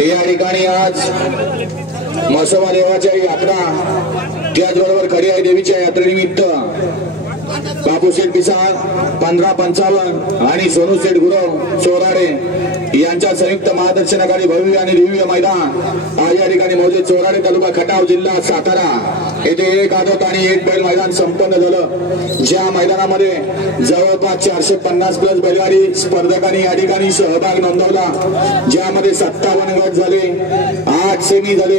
या ठिकाणी आज म्हसोबा देवाच्या यात्रा त्याचबरोबर खडियाई देवीच्या यात्रेनिमित्त बापूशेठ पिसाळ 1555 आणि सोनूशेठ गुरव चोराडे यांच्या संयुक्त मार्गदर्शनाखाली भव्य आणि दिव्य मैदान आज या ठिकाणी मौजे चोराडे तालुका खटाव जिल्हा सातारा येथे एक आदत आणि एक बैल मैदान संपन्न झालं। ज्या मैदानामध्ये जवळपास 450 प्लस बैलगाडी स्पर्धकांनी या ठिकाणी सहभाग नोंदवला, ज्यामध्ये 57 गट झाले, 8 सेमी झाले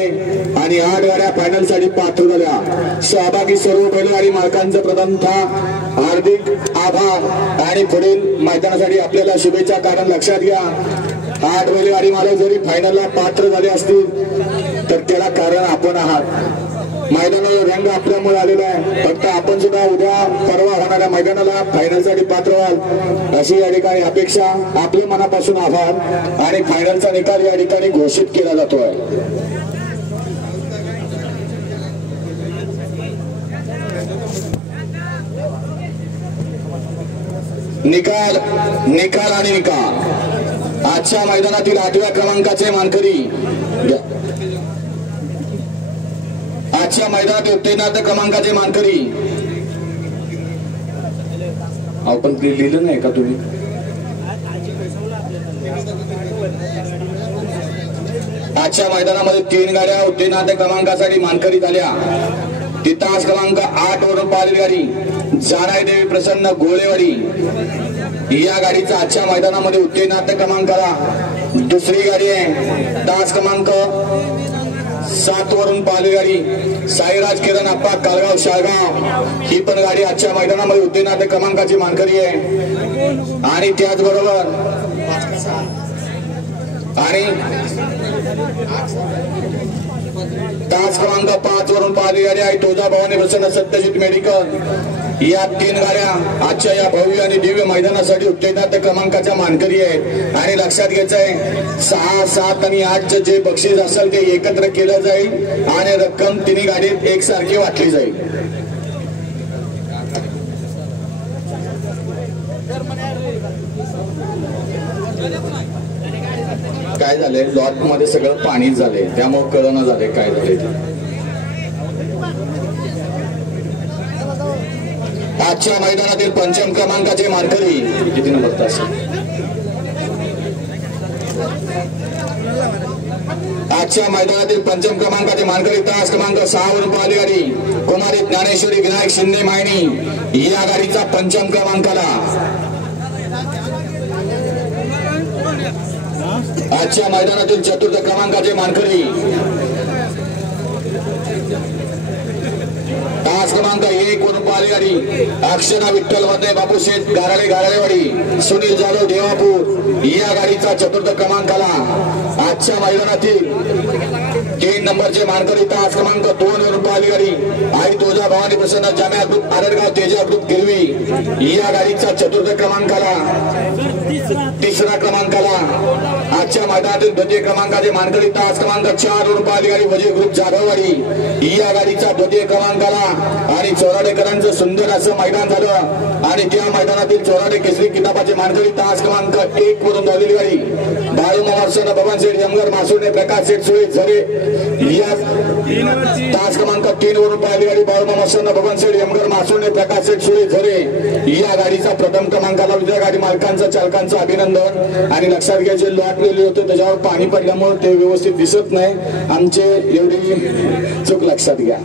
आणि 8 गाड्या फायनल साठी पात्र झाल्या। सहभागी सर्व बैलगाडी मालकांचं प्रथमतः हार्दिक आभार आणि पुढील मैदानासाठी आपल्याला शुभेच्छा। कारण लक्षात घ्या, 8 बैलगाडी मालक जरी फायनलला पात्र झाले असतील तर त्याला कारण आपण आहात। मैदानाला रंग आपल्यामुळे आलेला आहे, फक्त आपण सुद्धा उद्या परवा होणाऱ्या मैदानाला फायनलसाठी पात्र व्हाल अशी या ठिकाणी अपेक्षा। आपले मनापासून आभार आणि फायनलचा निकाल या ठिकाणी घोषित केला जातोय। निकाल आणि निकाल आजच्या मैदानातील 8व्या क्रमांकाचे मानकरी, आजच्या मैदानात उत्तेजनार्थ क्रमांकाचे मानकरी, आपण लिहिलं नाही का तुम्ही? आजच्या मैदानामध्ये 3 गाड्या उत्तेजनार्थ क्रमांकासाठी मानकरी झाल्या। ती तास क्रमांक 8 वरून पाहिलेली गाडी जानाई देवी प्रसन्न गोळेवाडी या गाडीचा आजच्या मैदानामध्ये उत्तेजनार्थ क्रमांकाला दुसरी गाडी आहे। तास क्रमांक 7 वरून पाहिलेली गाडी साईराज किरण अप्पा कालगाव शाळगाव ही पण गाडी आजच्या मैदानामध्ये उत्तेजनार्थ क्रमांकाची मानकरी आहे। आणि त्याचबरोबर आणि तास क्रमांक 5 वरून पाहिलेली गाडी आहे तुळजा भवानी प्रसन्न सत्यजित मेडिकल। या 3 गाड्या आजच्या या भव्य आणि दिव्य मैदानासाठी उत्तेजनार्थ क्रमांकाच्या मानकरी आहेत। आणि लक्षात घ्यायचं आहे 6, 7 आणि 8 जे बक्षीस असेल ते एकत्र केलं जाईल आणि रक्कम तिन्ही गाडीत एकसारखी वाटली जाईल। काय झालंय, लॉट मध्ये सगळं पाणी झालंय, त्यामुळे कळना झालंय काय झालंय ते। आजच्या मैदानातील 5म क्रमांकाचे मानकरी किती नंबर तास? आजच्या मैदानातील 5म क्रमांकाचे मानकरी तास क्रमांक 6 वरून पाहिली गाडी कुमारी ज्ञानेश्वरी विनायक शिंदे मायणी या गाडीचा 5म क्रमांकाला। आजच्या मैदानातील 4th क्रमांकाचे मानकरी तास क्रमांक 1 वरून पाहिली गाडी अक्षरा विठ्ठल मध्ये बापूशेठ गाराळेवाडी सुनील जाधव देवापूर या गाडीचा 4th क्रमांकाला। आजच्या मैदानातील 3 नंबरचे मानकरी तास क्रमांक 2 वरून पाहिली गाडी आई तुळजा भवानी प्रसन्न जाम्या ग्रुप आरडगाव तेजा ग्रुप गिरवी या गाडीचा 4th क्रमांकाला। 3रा क्रमांकाला आजच्या मैदानातील 2य क्रमांकाचे मानकरी तास क्रमांक 4 वरून पाहिली गाडी वजीर ग्रुप जाधववाडी या गाडीचा 2य क्रमांकाला। आणि चोराडेकरांचं सुंदर असं मैदान झालं आणि त्या मैदानातील चोराडे केसरी किताबाचे मानकरी तास क्रमांक 1 वरून झालेली गाडी बाळू मावरसना बबन शेठ यमगर मासुडे प्रकाश शेठ सुळे झरे या तास क्रमांक 3 वरून पाहिली गाडी बाळू मावरसना बबन शेठ यमगर मासुडे प्रकाश शेठ सुळे झरे या गाडीचा प्रथम क्रमांकाला विजय गाडी मालकांचं चालकांचं अभिनंदन। आणि लक्षात घ्यायचे लॉट लिहिले होते त्याच्यावर पाणी पडल्यामुळे ते व्यवस्थित दिसत नाही, आमचे एवढी चूक लक्षात घ्या।